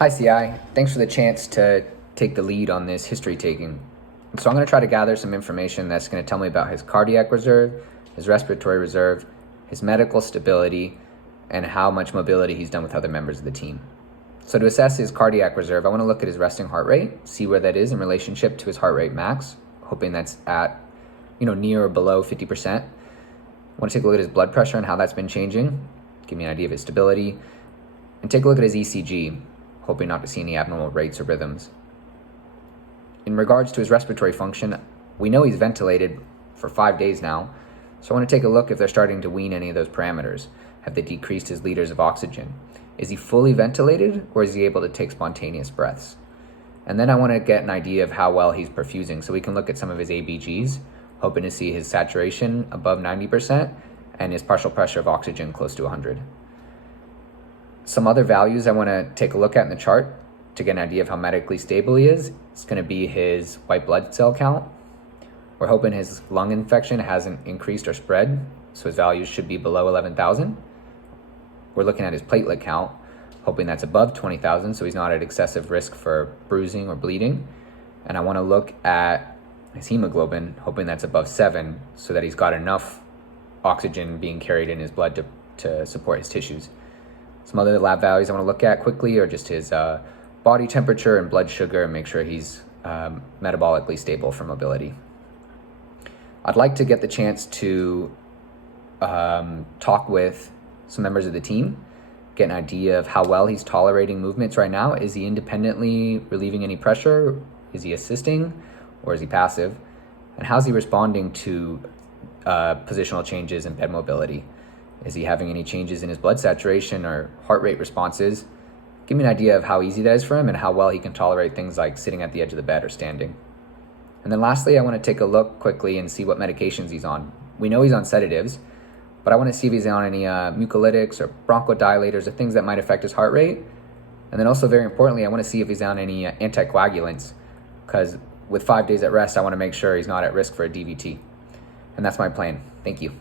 Hi, CI. Thanks for the chance to take the lead on this history taking. So I'm going to try to gather some information that's going to tell me about his cardiac reserve, his respiratory reserve, his medical stability, and how much mobility he's done with other members of the team. So to assess his cardiac reserve, I want to look at his resting heart rate, see where that is in relationship to his heart rate max, hoping that's at, near or below 50%. I want to take a look at his blood pressure and how that's been changing, give me an idea of his stability, and take a look at his ECG, hoping not to see any abnormal rates or rhythms. In regards to his respiratory function, we know he's ventilated for 5 days now, so I want to take a look if they're starting to wean any of those parameters. Have they decreased his liters of oxygen? Is he fully ventilated, or is he able to take spontaneous breaths? And then I want to get an idea of how well he's perfusing, so we can look at some of his ABGs, hoping to see his saturation above 90% and his partial pressure of oxygen close to 100. Some other values I want to take a look at in the chart to get an idea of how medically stable he is. It's going to be his white blood cell count. We're hoping his lung infection hasn't increased or spread, so his values should be below 11,000. We're looking at his platelet count, hoping that's above 20,000, so he's not at excessive risk for bruising or bleeding. And I want to look at his hemoglobin, hoping that's above 7, so that he's got enough oxygen being carried in his blood to support his tissues. Some other lab values I want to look at quickly are just his body temperature and blood sugar, and make sure he's metabolically stable for mobility. I'd like to get the chance to talk with some members of the team, get an idea of how well he's tolerating movements right now. Is he independently relieving any pressure? Is he assisting, or is he passive? And how's he responding to positional changes in bed mobility? Is he having any changes in his blood saturation or heart rate responses? Give me an idea of how easy that is for him and how well he can tolerate things like sitting at the edge of the bed or standing. And then lastly, I want to take a look quickly and see what medications he's on. We know he's on sedatives, but I want to see if he's on any mucolytics or bronchodilators or things that might affect his heart rate. And then also, very importantly, I want to see if he's on any anticoagulants, because with 5 days at rest, I want to make sure he's not at risk for a DVT. And that's my plan. Thank you.